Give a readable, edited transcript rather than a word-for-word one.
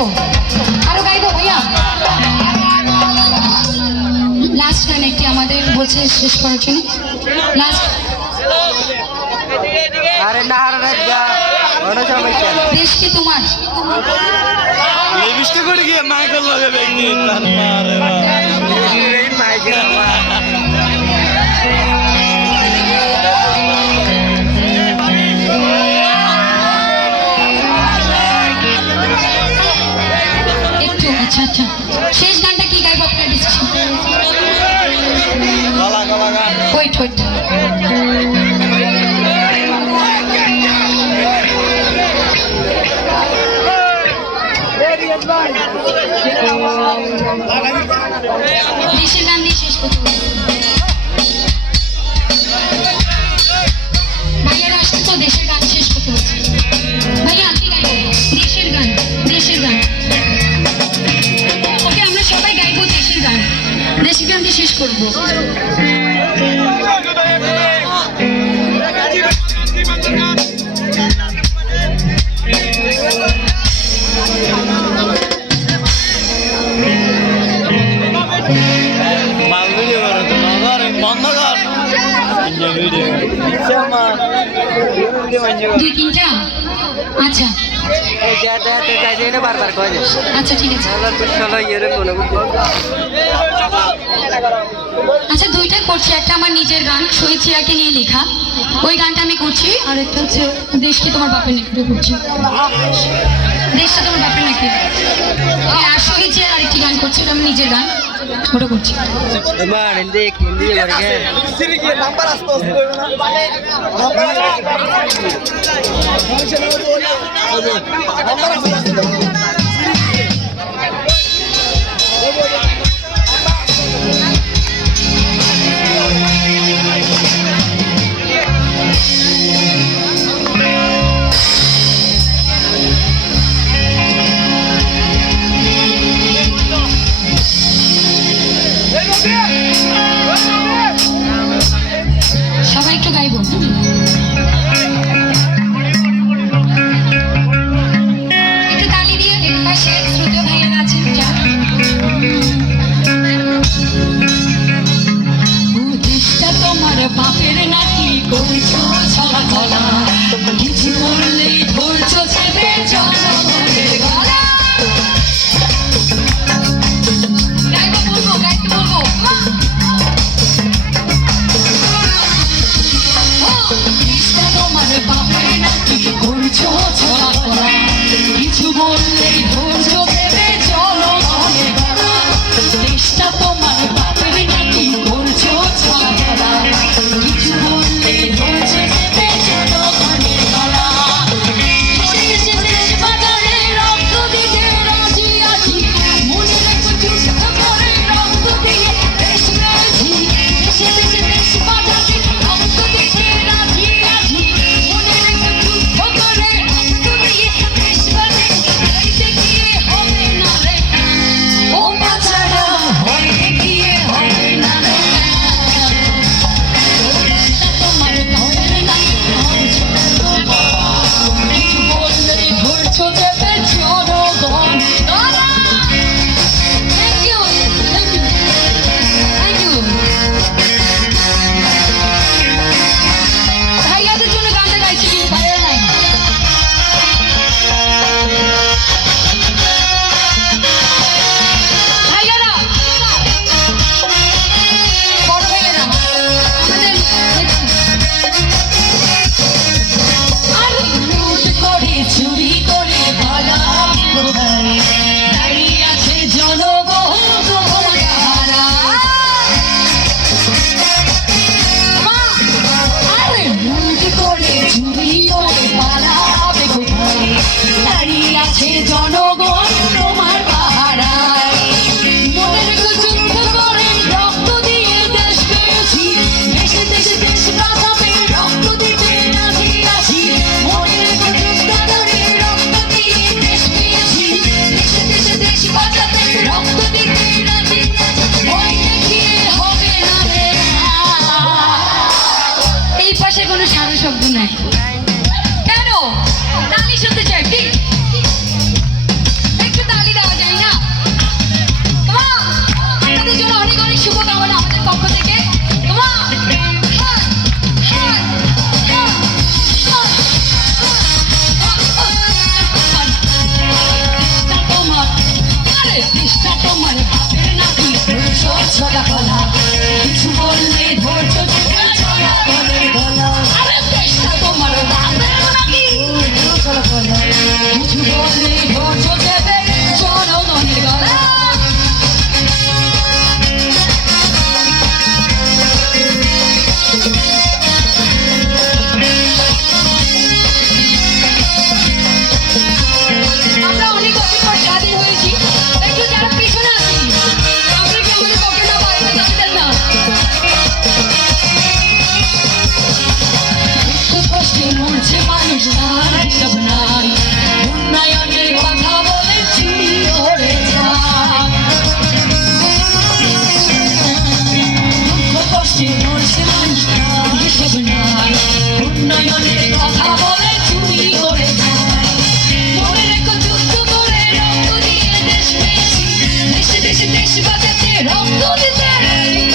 গাইবো, আরো গাইবো ভাইয়া। লাস্ট গান একটি আমাদের বলছে শেষ করার জন্য। লাস্ট দেশ কি তোমার? লিপস্টিক করে গিয়ে মাইকেল লগে ব্যক্তি একটু আচ্ছা আচ্ছা শেষ গানটা কি গাইবো আপনার ডিসিশন? ওয়েট ওয়েট দেশের গান দিয়ে শেষ করতে হবে। ভাইয়ারা আসছে তো দেশের গান শেষ করতে হচ্ছে। ভাইয়া কি গাইবো? দেশের গান, দেশের গান। ওকে আমরা সবাই গাইবো দেশের গান, দেশের গান দিয়ে শেষ করবো। দুই তিনটা আচ্ছা আচ্ছা ঠিক আছে আচ্ছা দুইটা করছি, একটা আমার নিজের গান শহীদ চিরাকে নিয়ে লেখা, ওই গানটা আমি করছি, আর একটা হচ্ছে দেশ কি তোমার বাপের নাকি করছি, দেশটা তোমার বাপের নাকি, আর শহীদ চিরার আরেকটি গান করছি, ওটা আমি নিজের গান ওটা করছি। সবাই একটু গাইব। একটু তালি দিয়ে এক পাশে শ্রুতি ভাইয়েরা আছেন যা। দেশটা তোমার বাপের নাকি করছো ছলা গলা, কিছু বললেই ধরছো চেপে জনগণের গলা। গাইতে বলবো, গাইতে বলবো। তোমার বাপের নাকি করছো ছলা গলা, কিছু বললেই ধরছো চেপে জনগণের গলা। দেশটা তোমার বাপের নাকি করছো ছলা গলা, কিছু বললেই ধরছো চেপে জনগণের গলা। দেশে দেশ বাজারে রক্ত দিতে রাজি আছি, মনে রেখো যুদ্ধ করে রক্ত দিয়ে দেশ পেয়েছি। দেশে দেশে দেশ বাজারে রক্ত দিতে রাজি আছি, মনে রেখো যুদ্ধ করে রক্ত দিয়ে দেশ পেয়েছি। হইতে গিয়ে হবে না রে ও বাচ্চারা, হইতে গিয়ে হবে না রে। তোমার বাপের নাকি করছো ছলা গলা, কিছু বললেই ধরছো চেপে জনগণ। Thank you, thank you, thank you. ভাইয়াদের জন্য গানটা গাইছি কিন্তু ভাইয়ারা নাই। ভাইয়ারা, বড় ভাইয়ারা, আমাদের আর লুট করে চুরি করে পালাবি কোথায়, দাঁড়িয়ে আছে জনগণ তোমার কাহারা। আরে লুট করে চুরি করে পালাবে কোথায়, দাঁড়িয়ে আছে জনগণ তোমার পাহারায়। মনে রেখো যুদ্ধ করে রক্ত দিয়ে দেশ পেয়েছি, দেশে দেশে দেশ বাঁচাবে রক্ত দিতে রাজি আছি। মনে রেখো যুদ্ধ করে রক্ত দিয়ে দেশ পেয়েছি, দেশে দেশে দেশ বাঁচাবে রক্ত দিতে রাজি আছি। ভয় দেখিয়ে হবে না রে। এই পাশে কোনো সারা শব্দ নাই কেন? তালি শুনতে চাই ঠিক রক্ত দিতে